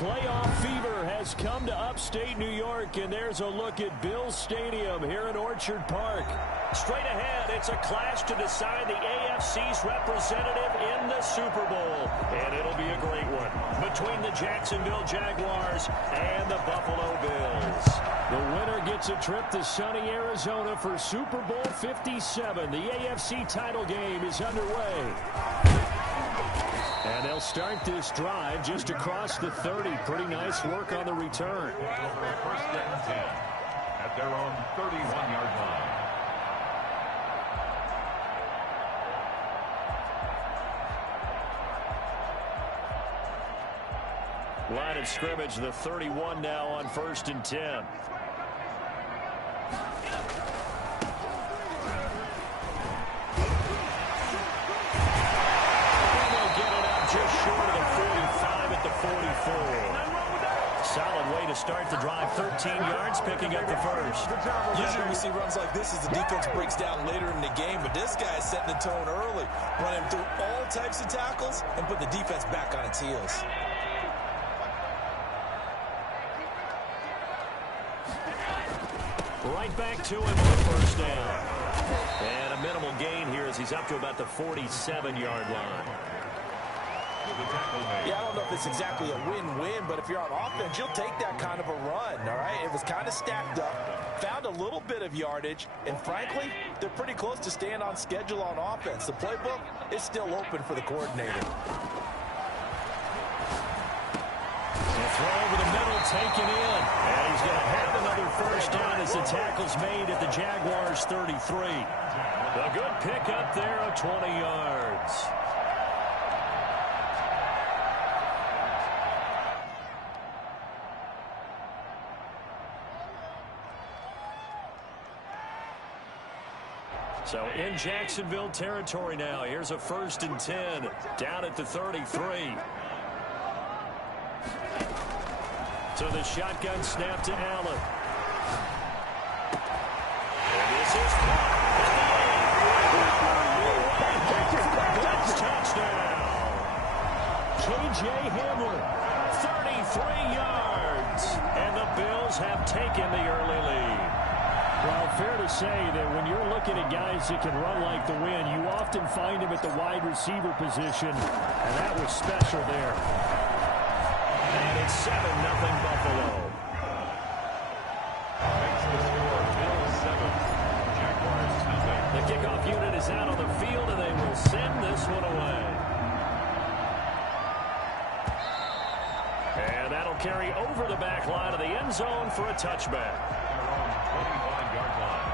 Playoff fever has come to upstate New York, and there's a look at Bills Stadium here in Orchard Park. Straight ahead, it's a clash to decide the AFC's representative in the Super Bowl. And it'll be a great one between the Jacksonville Jaguars and the Buffalo Bills. The winner gets a trip to sunny Arizona for Super Bowl 57. The AFC title game is underway. And they'll start this drive just across the 30. Pretty nice work on the return. First and 10 at their own 31-yard line. Line of scrimmage, the 31 now on 1st and 10. Solid way to start the drive. 13 yards, picking up the first. Usually we see runs like this as the defense breaks down later in the game, but this guy is setting the tone early, running through all types of tackles and put the defense back on its heels. Right back to him for first down. And a minimal gain here as he's up to about the 47-yard line. Yeah, I don't know if it's exactly a win-win, but if you're on offense, you'll take that kind of a run, all right? It was kind of stacked up, found a little bit of yardage, and frankly, they're pretty close to staying on schedule on offense. The playbook is still open for the coordinator. The throw over the middle, taken in. And he's going to have another first down as the tackle's made at the Jaguars' 33. A good pickup there of 20 yards. So in Jacksonville territory now. Here's a 1st and 10 down at the 33. So the shotgun snap to Allen. And this is touchdown. K.J. Hamler, 33 yards. And the Bills have taken the early lead. Well, fair to say that when you're looking at guys that can run like the wind, you often find them at the wide receiver position, and that was special there. And it's 7-0 Buffalo. Makes the score Bills 7, Jaguars 0. The kickoff unit is out on the field, and they will send this one away. And that'll carry over the back line of the end zone for a touchback. 25-yard line.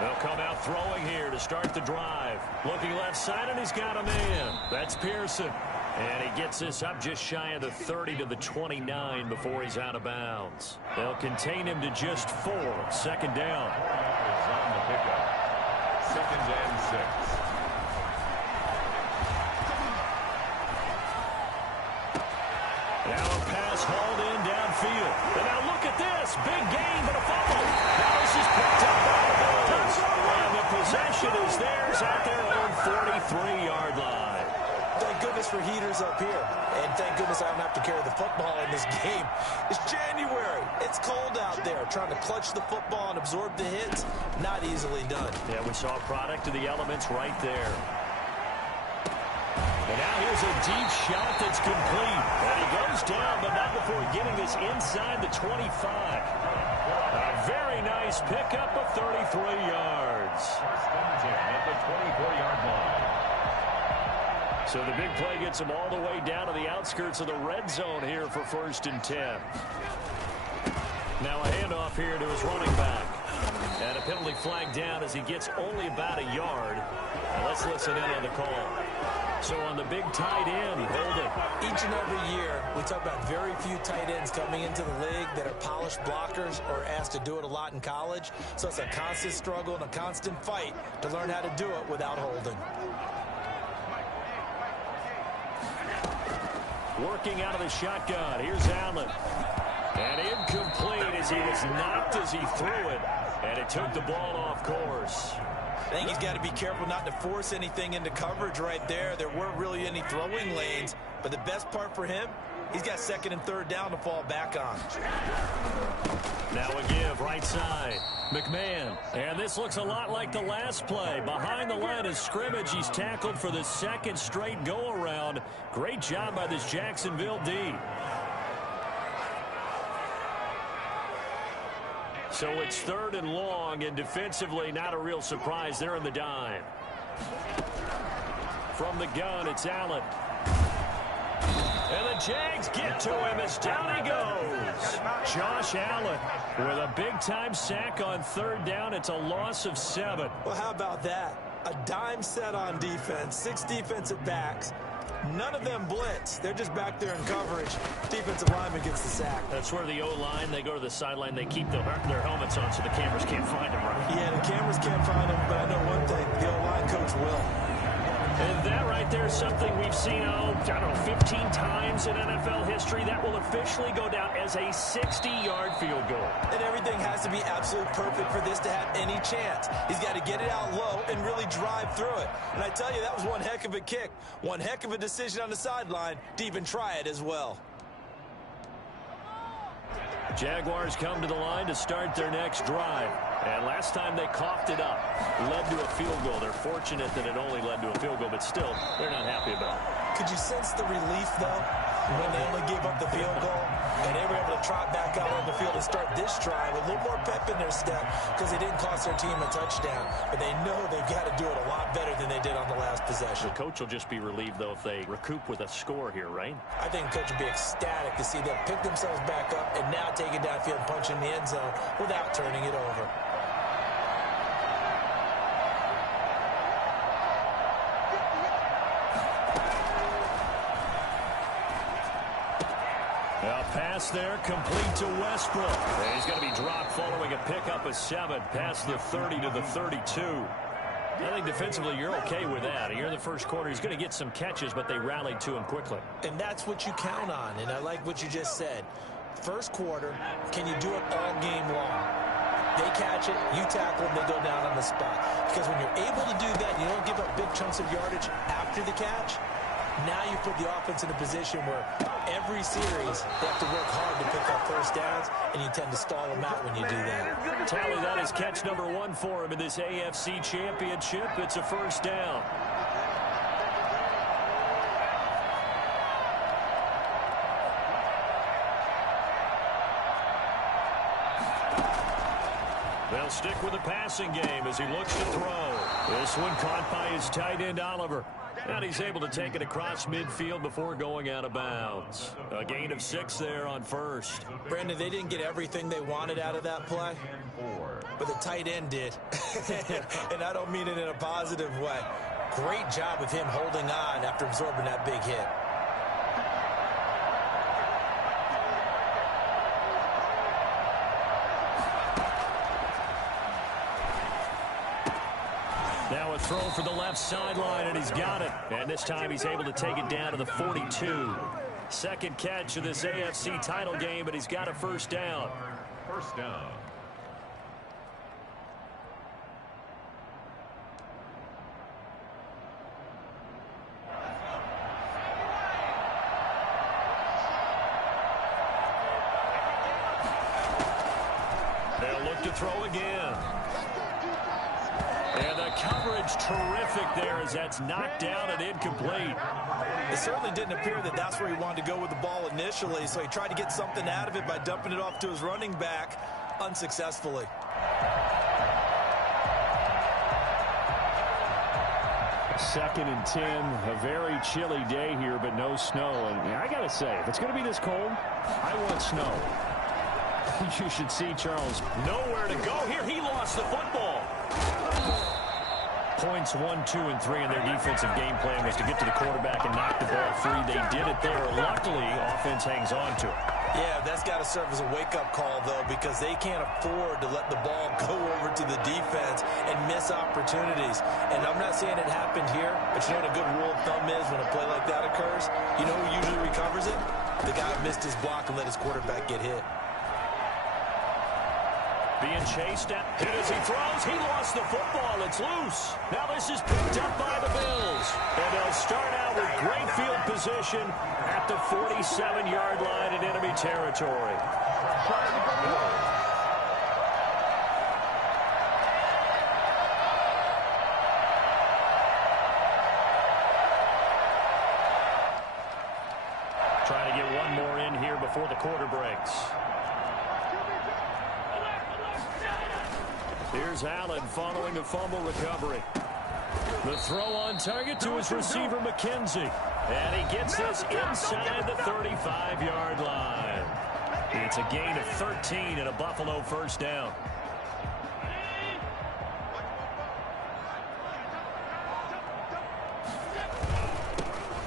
They'll come out throwing here to start the drive. Looking left side, and he's got a man. That's Pearson. And he gets this up just shy of the 30 to the 29 before he's out of bounds. They'll contain him to just 4. 2nd down. Is on the pickup. 2nd and 6. Now a pass hauled in downfield. And now look at this. Big gain, but a fumble. Now this is picked up by the Bills. And the possession is theirs at their own 43-yard line. Thank goodness for heaters up here. And thank goodness I don't have to carry the football in this game. It's January. It's cold out there. Trying to clutch the football and absorb the hits, not easily done. Yeah, we saw a product of the elements right there. And now here's a deep shot that's complete. And he goes down, but not before getting this inside the 25. A very nice pickup of 33 yards. 1st and 10 at the 24-yard line. So the big play gets him all the way down to the outskirts of the red zone here for 1st and 10. Now a handoff here to his running back. And a penalty flag down as he gets only about a yard. Now let's listen in on the call. So on the big tight end, holding. Each and every year, we talk about very few tight ends coming into the league that are polished blockers or asked to do it a lot in college. So it's a constant struggle and a constant fight to learn how to do it without holding. Working out of the shotgun. Here's Allen. And incomplete as he was knocked as he threw it, and it took the ball off course. I think he's got to be careful not to force anything into coverage right there. There weren't really any throwing lanes, but the best part for him, he's got second and third down to fall back on. Now a give right side. McMahon. And this looks a lot like the last play. Behind the line of scrimmage, he's tackled for the second straight go-around. Great job by this Jacksonville D. So it's third and long, and defensively not a real surprise. They're in the dime. From the gun, it's Allen. And the Jags get to him as down he goes. Josh Allen with a big-time sack on third down. It's a loss of 7. Well, how about that? A dime set on defense, 6 defensive backs. None of them blitz. They're just back there in coverage. Defensive lineman gets the sack. That's where the O-line, they go to the sideline, they keep their helmets on so the cameras can't find them, right? Yeah, the cameras can't find them, but I know one thing. The O-line coach will. And that right there is something we've seen, I don't know, 15 times in NFL history. That will officially go down as a 60-yard field goal. And everything has to be absolutely perfect for this to have any chance. He's got to get it out low and really drive through it. And I tell you, that was one heck of a kick. One heck of a decision on the sideline to even try it as well. Jaguars come to the line to start their next drive. And last time they coughed it up, led to a field goal. They're fortunate that it only led to a field goal, but still, they're not happy about it. Could you sense the relief, though, when they only gave up the field goal? And they were able to trot back out on the field and start this drive with a little more pep in their step because they didn't cost their team a touchdown. But they know they've got to do it a lot better than they did on the last possession. The coach will just be relieved, though, if they recoup with a score here, right? I think the coach will be ecstatic to see them pick themselves back up and now take it downfield and punch in the end zone without turning it over. A pass there, complete to Westbrook. And he's going to be dropped following a pickup of 7 past the 30 to the 32. I think defensively you're okay with that. Here in the first quarter, he's going to get some catches, but they rallied to him quickly. And that's what you count on, and I like what you just said. First quarter, can you do it all game long? They catch it, you tackle them, they go down on the spot. Because when you're able to do that, you don't give up big chunks of yardage after the catch. Now you put the offense in a position where every series they have to work hard to pick up first downs, and you tend to stall them out when you do that. Tally, that is catch number 1 for him in this AFC Championship. It's a first down. They'll stick with the passing game as he looks to throw. This one caught by his tight end, Oliver. And he's able to take it across midfield before going out of bounds. A gain of 6 there on first. Brandon, they didn't get everything they wanted out of that play, but the tight end did. And I don't mean it in a positive way. Great job of him holding on after absorbing that big hit. Now a throw for the left sideline, and he's got it. And this time he's able to take it down to the 42. Second catch of this AFC title game, but he's got a first down. First down. They'll look to throw again. And the coverage terrific there as that's knocked down and incomplete. It certainly didn't appear that that's where he wanted to go with the ball initially, so he tried to get something out of it by dumping it off to his running back unsuccessfully. Second and 10, a very chilly day here, but no snow. And I got to say, if it's going to be this cold, I want snow. You should see Charles. Nowhere to go here. He lost the football. Points 1, 2, and 3 in their defensive game plan was to get to the quarterback and knock the ball free. They did it there. Luckily, offense hangs on to it. Yeah, that's got to serve as a wake-up call, though, because they can't afford to let the ball go over to the defense and miss opportunities. And I'm not saying it happened here, but you know what a good rule of thumb is when a play like that occurs? You know who usually recovers it? The guy who missed his block and let his quarterback get hit. Being chased at, and as he throws, he lost the football. It's loose. Now this is picked up by the Bills. And they'll start out with great field position at the 47-yard line in enemy territory. Trying to get one more in here before the quarter breaks. Here's Allen following a fumble recovery. The throw on target to his receiver, McKenzie. And he gets this inside the 35-yard line. It's a gain of 13 and a Buffalo first down.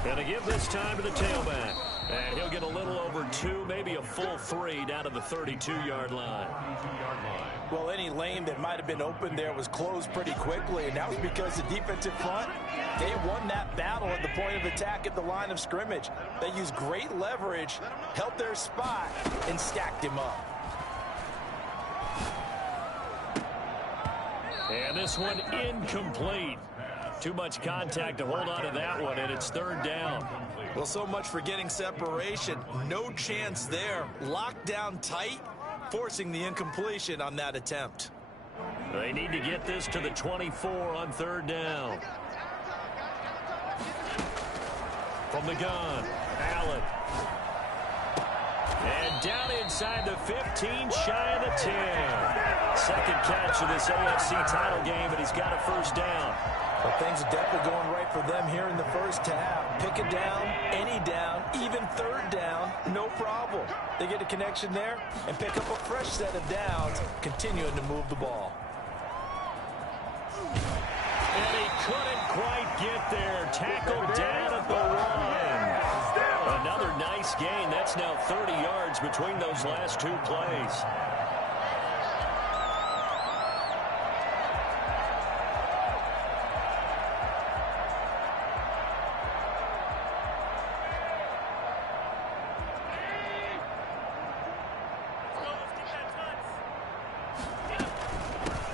And a give this time to the tailback. And he'll get a little over 2, maybe a full 3 down to the 32-yard line. Well, any lane that might have been open there was closed pretty quickly, and that was because the defensive front, they won that battle at the point of attack at the line of scrimmage. They used great leverage, held their spot, and stacked him up. And this one incomplete. Too much contact to hold on to that one, and it's third down. Well, so much for getting separation. No chance there. Locked down tight, forcing the incompletion on that attempt. They need to get this to the 24 on third down. From the gun, Allen. And down inside the 15, shy of the 10. Second catch of this AFC title game, and he's got a first down. Well, things are definitely going right for them here in the first half. Pick a down, any down, even third down, no problem. They get a connection there and pick up a fresh set of downs, continuing to move the ball. And he couldn't quite get there. Tackled down at the 1. Another nice gain. That's now 30 yards between those last two plays.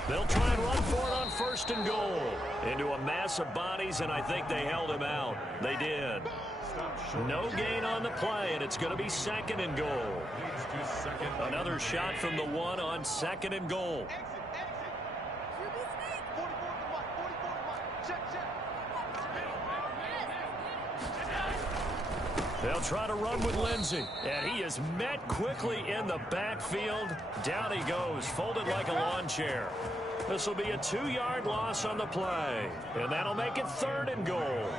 They'll try and run for it on first and goal. Into a mass of bodies, and I think they held him out. They did. No gain on the play, and it's going to be second and goal. Another shot from the 1 on second and goal. They'll try to run with Lindsey, and he is met quickly in the backfield. Down he goes, folded like a lawn chair. This will be a 2-yard loss on the play, and that'll make it third and goal.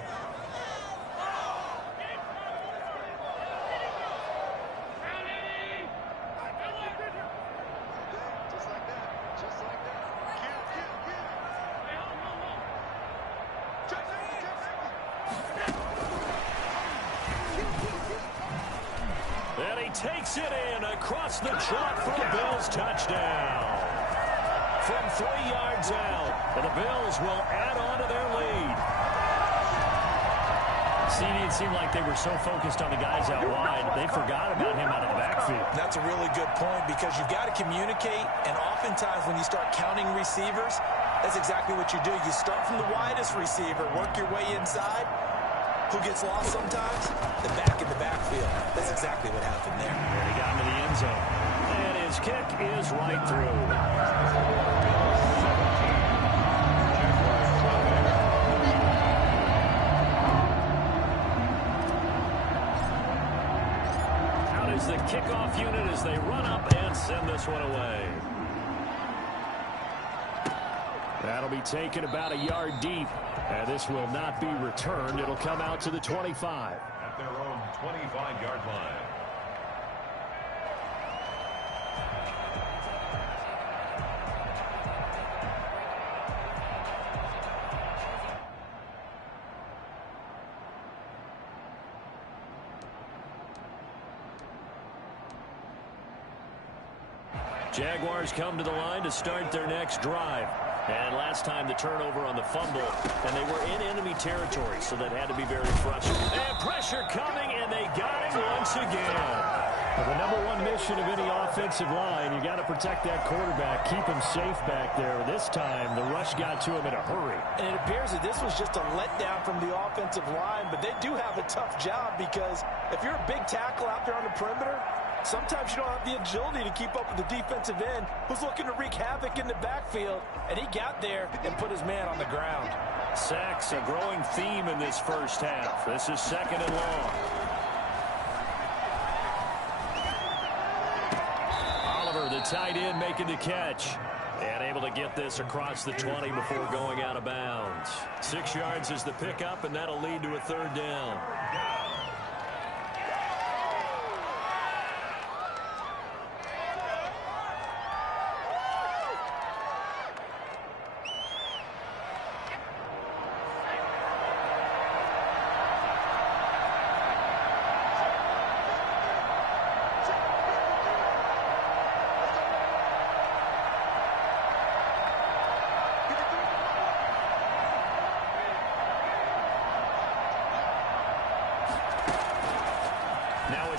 Takes it in across the chalk for a Bills touchdown. From 3 yards out, and the Bills will add on to their lead. It seemed like they were so focused on the guys out wide, they forgot about him out of the backfield. That's a really good point, because you've got to communicate, and oftentimes when you start counting receivers, that's exactly what you do. You start from the widest receiver, work your way inside. Who gets lost sometimes? The back in the backfield. That's exactly what happened there. And he got into the end zone. And his kick is right through. Out is the kickoff unit as they run up and send this one away. That'll be taken about a yard deep. And this will not be returned. It'll come out to the 25. At their own 25-yard line. Jaguars come to the line to start their next drive. And last time the turnover on the fumble, and they were in enemy territory, so that had to be very frustrating. And pressure coming, and they got it once again. Well, the number one mission of any offensive line, you got to protect that quarterback, keep him safe back there. This time, the rush got to him in a hurry. And it appears that this was just a letdown from the offensive line, but they do have a tough job because if you're a big tackle out there on the perimeter, sometimes you don't have the agility to keep up with the defensive end who's looking to wreak havoc in the backfield, and he got there and put his man on the ground. Sacks, a growing theme in this first half. This is 2nd and long. Oliver, the tight end, making the catch. And able to get this across the 20 before going out of bounds. 6 yards is the pickup, and that'll lead to a 3rd down.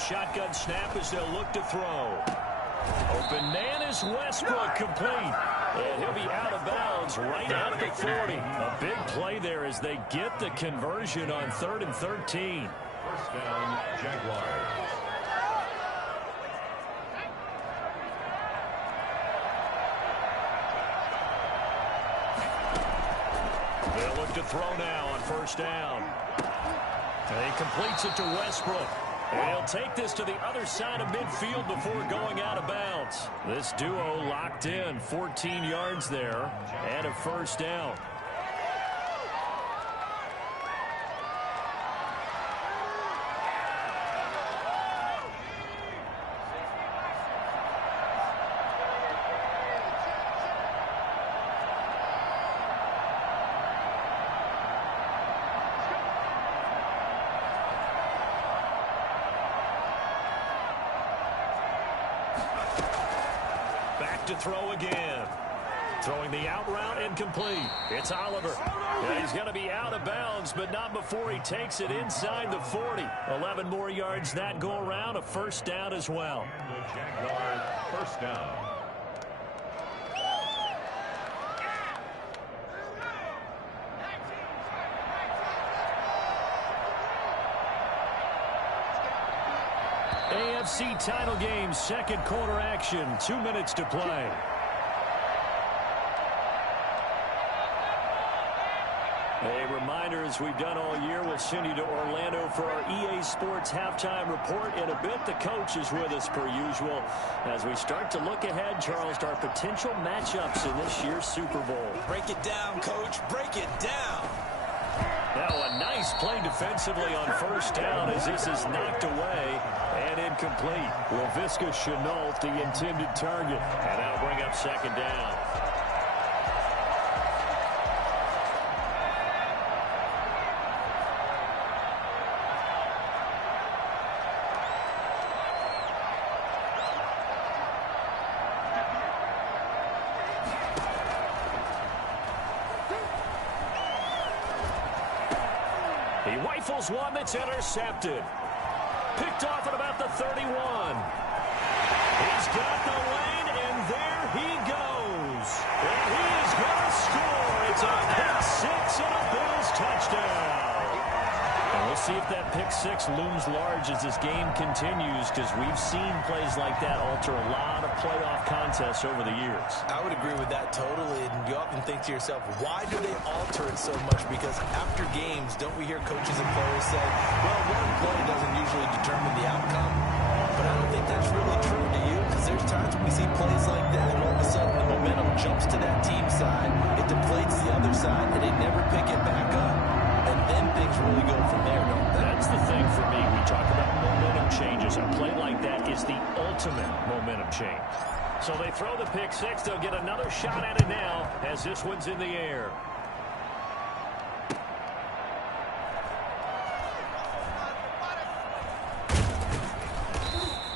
Shotgun snap as they'll look to throw. Open man is Westbrook, complete. And he'll be out of bounds right at the 40. A big play there as they get the conversion on 3rd and 13. First down, Jaguars. They'll look to throw now on 1st down. And he completes it to Westbrook. And he'll take this to the other side of midfield before going out of bounds. This duo locked in, 14 yards there, and a 1st down. To throw again. Throwing the out route incomplete. It's Oliver. And he's going to be out of bounds, but not before he takes it inside the 40. 11 more yards that go around. A 1st down as well. The Jaguars, 1st down. AFC title game, 2nd quarter action. 2 minutes to play. A reminder, as we've done all year, we'll send you to Orlando for our EA Sports halftime report. In a bit, the coach is with us per usual as we start to look ahead, Charles, to our potential matchups in this year's Super Bowl. Break it down, Coach. Break it down. Now a nice play defensively on 1st down as this is knocked away and incomplete. Laviska Shenault, the intended target. And that'll bring up 2nd down. He rifles one that's intercepted. Picked off at about the 31. He's got the lane, and there he goes. And he is going to score. It's a pick 6 and a Bills touchdown. And we'll see if that pick 6 looms large as this game continues, because we've seen plays like that alter a lot of playoff contests over the years. I would agree with that totally, and you often think to yourself, why do they alter it so much? Because after games, don't we hear coaches and players say, well, one play doesn't usually determine the outcome? But I don't think that's really true to you, because there's times when we see plays like that, and all of a sudden the momentum jumps to that team side, it deflates the other side, and they never pick it back up. And then things really go from there, don't they? That's the thing for me. We talk about momentum changes. A play like that is the ultimate momentum change. So they throw the pick 6. They'll get another shot at it now as this one's in the air.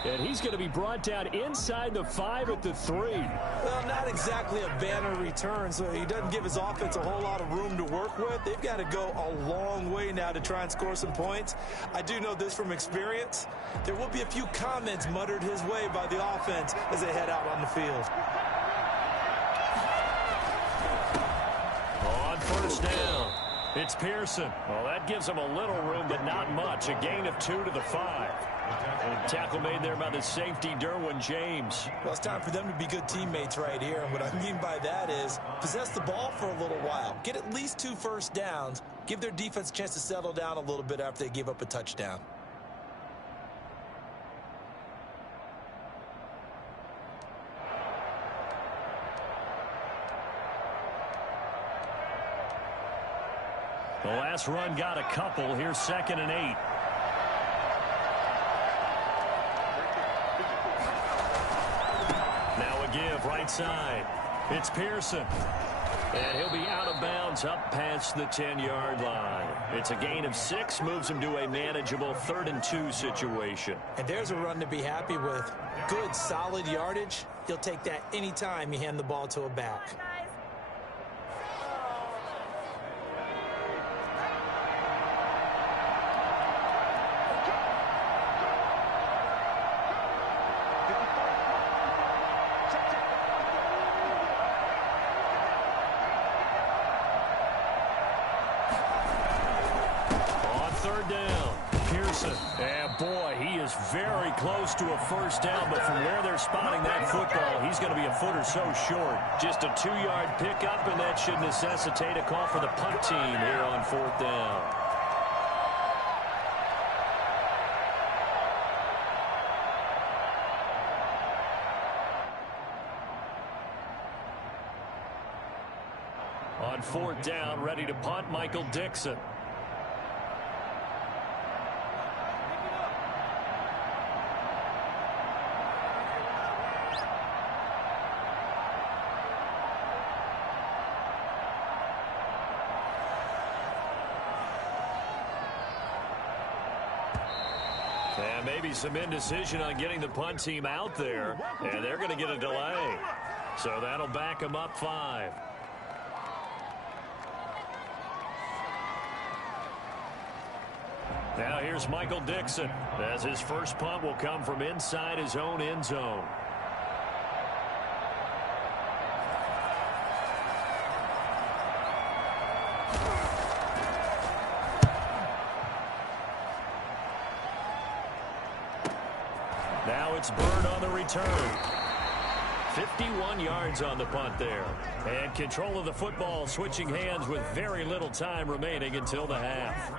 And he's going to be brought down inside the 5 at the 3. Well, not exactly a banner return, so he doesn't give his offense a whole lot of room to work with. They've got to go a long way now to try and score some points. I do know this from experience. There will be a few comments muttered his way by the offense as they head out on the field. On first down, it's Pearson. Well, that gives him a little room, but not much. A gain of 2 to the 5. Tackle made there by the safety, Derwin James. Well, it's time for them to be good teammates right here. And what I mean by that is possess the ball for a little while. Get at least 2 first downs. Give their defense a chance to settle down a little bit after they give up a touchdown. The last run got a couple. Here's 2nd and 8. Now a give right side. It's Pearson. And he'll be out of bounds up past the 10-yard line. It's a gain of 6, moves him to a manageable 3rd and 2 situation. And there's a run to be happy with. Good, solid yardage. He'll take that anytime you hand the ball to a back. Very close to a first down, but from where they're spotting that football, he's going to be a foot or so short. Just a 2-yard pickup, and that should necessitate a call for the punt team here on 4th down. On 4th down, ready to punt, Michael Dixon. And maybe some indecision on getting the punt team out there. And they're going to get a delay. So that'll back them up 5. Now here's Michael Dixon, as his first punt will come from inside his own end zone. Now it's Bird on the return. 51 yards on the punt there. And control of the football switching hands with very little time remaining until the half.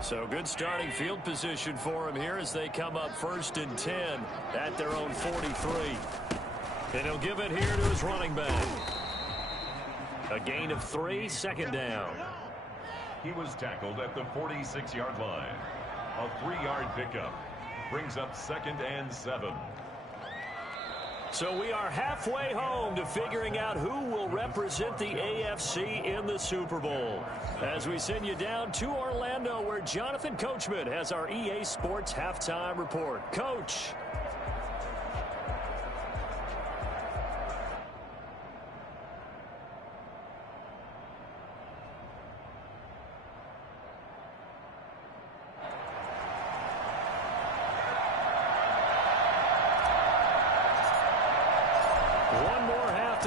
So good starting field position for him here as they come up 1st and 10 at their own 43. And he'll give it here to his running back. A gain of 3, 2nd down. He was tackled at the 46-yard line. A 3-yard pickup brings up 2nd and 7. So we are halfway home to figuring out who will represent the AFC in the Super Bowl. As we send you down to Orlando, where Jonathan Coachman has our EA Sports Halftime Report. Coach.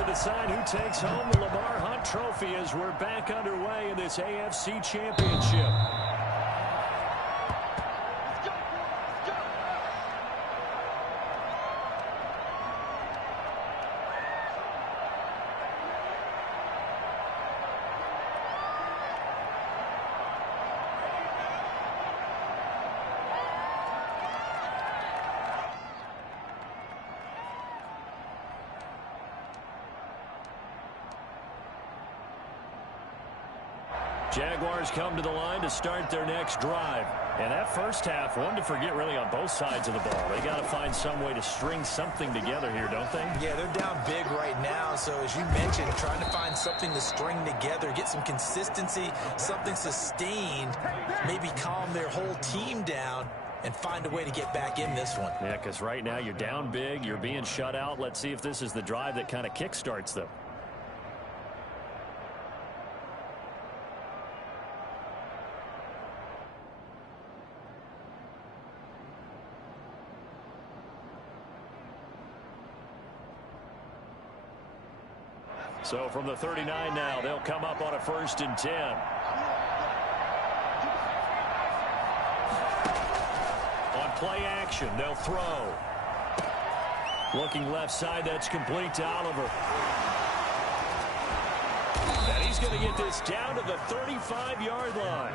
Decide who takes home the Lamar Hunt Trophy as we're back underway in this AFC Championship. Jaguars come to the line to start their next drive. And that first half, one to forget really on both sides of the ball. They got to find some way to string something together here, don't they? Yeah, they're down big right now. So as you mentioned, trying to find something to string together, get some consistency, something sustained, maybe calm their whole team down and find a way to get back in this one. Yeah, because right now you're down big, you're being shut out. Let's see if this is the drive that kind of kickstarts them. So from the 39 now, they'll come up on a 1st and 10. On play action, they'll throw. Looking left side, that's complete to Oliver. And he's going to get this down to the 35-yard line.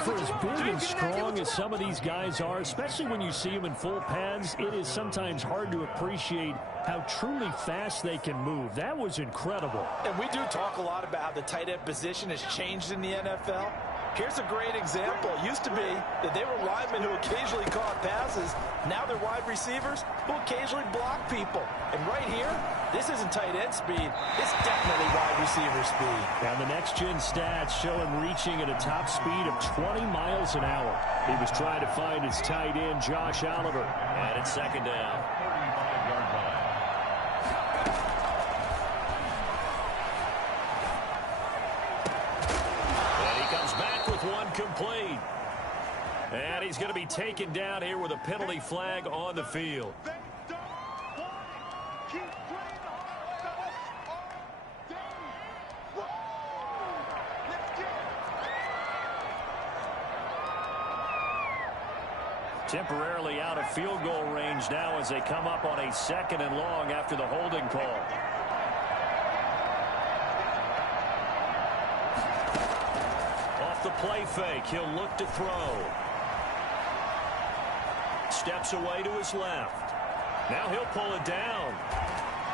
For as big and strong as some of these guys are, especially when you see them in full pads, it is sometimes hard to appreciate how truly fast they can move. That was incredible. And we do talk a lot about how the tight end position has changed in the NFL. Here's a great example. It used to be that they were linemen who occasionally caught passes. Now they're wide receivers who occasionally block people. And right here, this isn't tight end speed. It's definitely wide receiver speed. And the next-gen stats show him reaching at a top speed of 20 miles an hour. He was trying to find his tight end, Josh Oliver. And it's 2nd down. 35-yard line. One complete. And he's going to be taken down here with a penalty flag on the field. Temporarily out of field goal range now as they come up on a 2nd and long after the holding call. The play fake, he'll look to throw. Steps away to his left. Now he'll pull it down.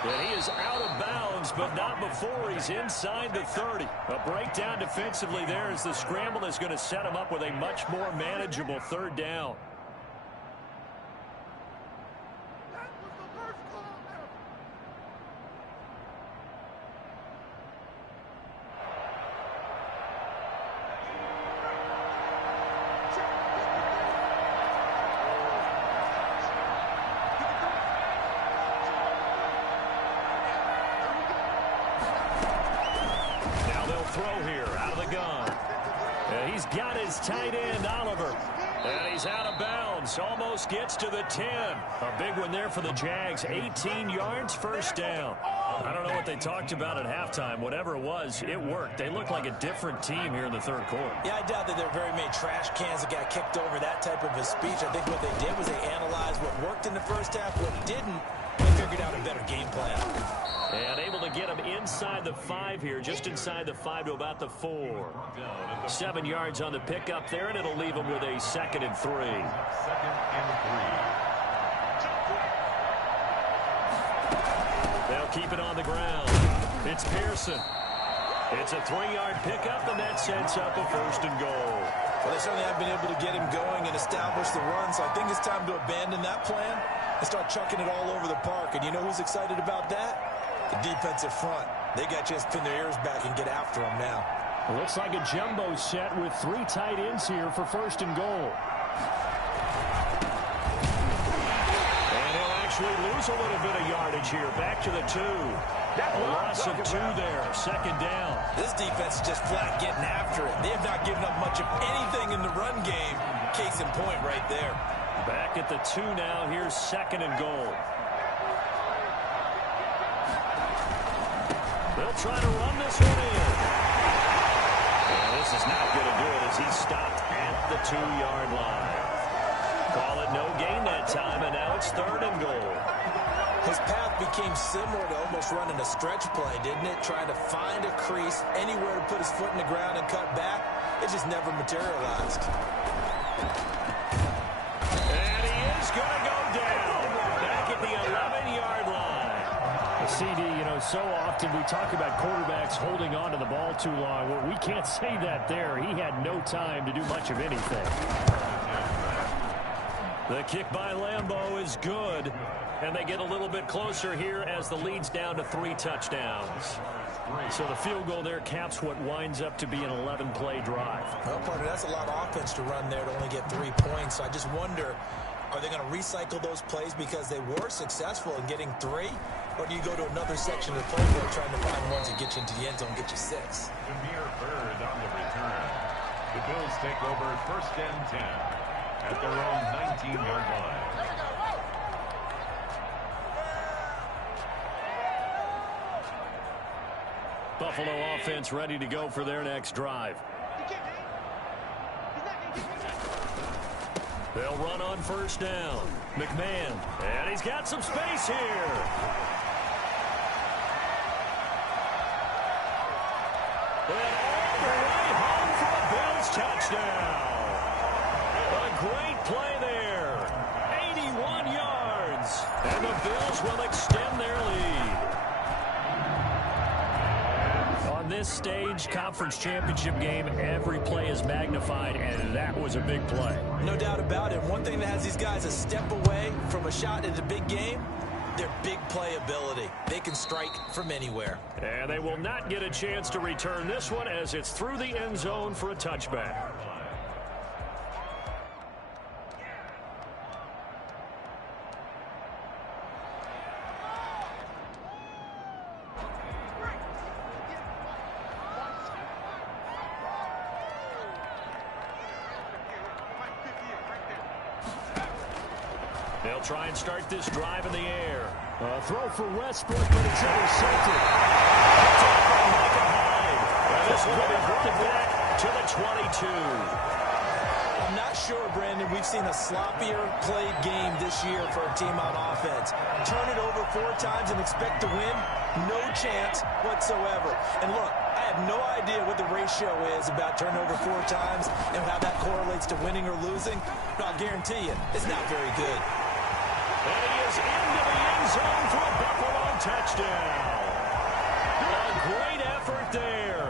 And he is out of bounds, but not before he's inside the 30. A breakdown defensively there as the scramble is going to set him up with a much more manageable 3rd down. Throw here out of the gun. And he's got his tight end, Oliver. And he's out of bounds. Almost gets to the 10. A big one there for the Jags. 18 yards, 1st down. I don't know what they talked about at halftime. Whatever it was, it worked. They look like a different team here in the 3rd quarter. Yeah, I doubt that there are very many trash cans that got kicked over that type of a speech. I think what they did was they analyzed what worked in the first half, what didn't, and figured out a better game plan. And able to get him inside the 5 here, just inside the 5 to about the 4. 7 yards on the pickup there, and it'll leave him with a 2nd and 3. 2nd and 3. They'll keep it on the ground. It's Pearson. It's a 3-yard pickup, and that sets up a 1st and goal. Well, they certainly have been able to get him going and establish the run, so I think it's time to abandon that plan and start chucking it all over the park. And you know who's excited about that? The defensive front. They got a chance to pin their ears back and get after him now. It looks like a jumbo set with 3 tight ends here for 1st and goal. And he'll actually lose a little bit of yardage here. Back to the 2. A loss of 2 there. 2nd down. This defense is just flat getting after it. They have not given up much of anything in the run game. Case in point right there. Back at the 2 now. Here's 2nd and goal. They'll try to run this one in. And this is not going to do it as he's stopped at the 2-yard line. Call it no gain that time, and now it's 3rd and goal. His path became similar to almost running a stretch play, didn't it? Trying to find a crease, anywhere to put his foot in the ground and cut back. It just never materialized. And he is going to go down. Back at the 11-yard line. The CD, know, so often we talk about quarterbacks holding on to the ball too long. Well, we can't say that there. He had no time to do much of anything. The kick by Lambeau is good. And they get a little bit closer here as the lead's down to 3 touchdowns. So the field goal there caps what winds up to be an 11-play drive. Well, partner, that's a lot of offense to run there to only get 3 points. So I just wonder, are they going to recycle those plays because they were successful in getting 3? Or do you go to another section of the playbook trying to find ones that get you into the end zone and get you 6? Jameer Bird on the return. The Bills take over 1st and 10 at their own 19-yard line. Buffalo offense ready to go for their next drive. They'll run on 1st down. McMahon, and he's got some space here. And all the way home for a Bills touchdown. A great play there. 81 yards. And the Bills will extend their lead. On this stage, conference championship game, every play is magnified, and that was a big play. No doubt about it. One thing that has these guys a step away from a shot at a big game, their big play ability. They can strike from anywhere. And they will not get a chance to return this one as it's through the end zone for a touchback. They'll try and start this drive in the air. Throw for Westbrook, but it's intercepted. And this will be brought back to the 22. I'm not sure, Brandon, we've seen a sloppier played game this year for a team on offense. Turn it over 4 times and expect to win? No chance whatsoever. And look, I have no idea what the ratio is about turnover 4 times and how that correlates to winning or losing. But I'll guarantee you, it's not very good. And he is into the end zone for a Buffalo touchdown. A great effort there.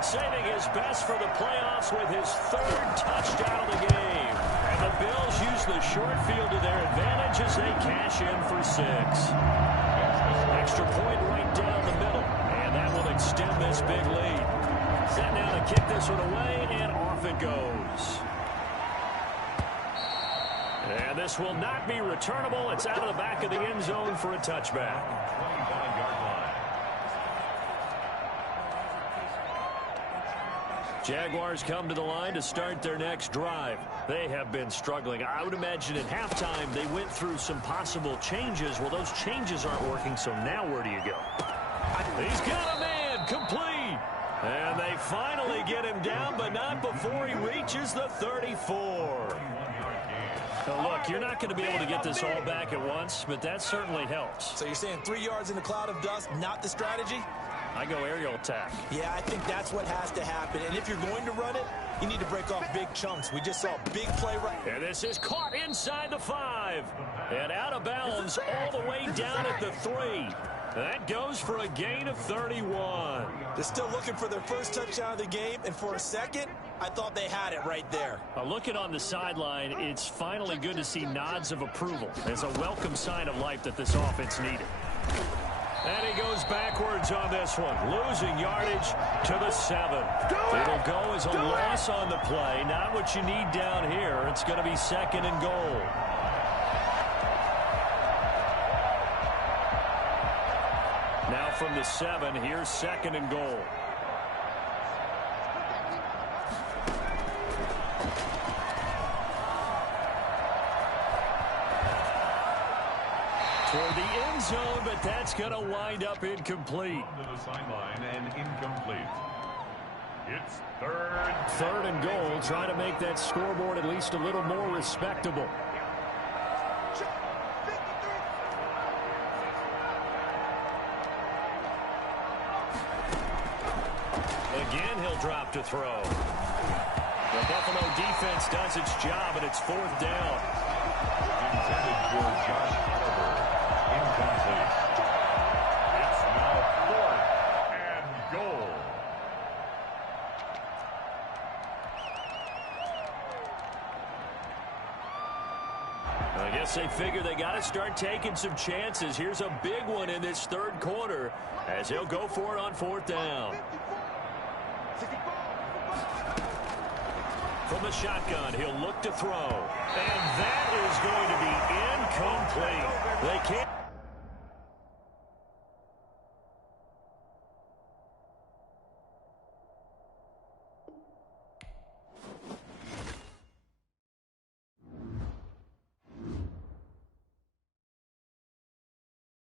Saving his best for the playoffs with his 3rd touchdown of the game. And the Bills use the short field to their advantage as they cash in for 6. Extra point right down the middle. And that will extend this big lead. Set now to kick this one away, and off it goes. And this will not be returnable. It's out of the back of the end zone for a touchback. 29-yard line. Jaguars come to the line to start their next drive. They have been struggling. I would imagine at halftime they went through some possible changes. Well, those changes aren't working, so now where do you go? He's got a man, complete. And they finally get him down, but not before he reaches the 34. Now look, you're not going to be able to get this all back at once, but that certainly helps. So you're saying 3 yards in a cloud of dust, not the strategy? I go aerial attack. Yeah, I think that's what has to happen. And if you're going to run it, you need to break off big chunks. We just saw a big play right. And this is caught inside the 5. And out of bounds all the way down at the 3. That goes for a gain of 31. They're still looking for their first touchdown of the game, and for a second, I thought they had it right there. Looking on the sideline, it's finally good to see nods of approval. It's a welcome sign of life that this offense needed. And he goes backwards on this one, losing yardage to the 7. It'll go as a loss on the play. Not what you need down here. It's going to be 2nd and goal. Now from the 7, here's 2nd and goal. Toward the end zone, but that's going to wind up incomplete. To the sideline and incomplete. It's 3rd. 3rd and goal, trying to make that scoreboard at least a little more respectable. Again, he'll drop to throw. The Buffalo defense does its job, and it's 4th down. Intended for Josh Oliver. Incomplete. It's now I guess they figure they got to start taking some chances. Here's a big one in this third quarter as he'll go for it on fourth down. From the shotgun, he'll look to throw. And that is going to be incomplete. They can't.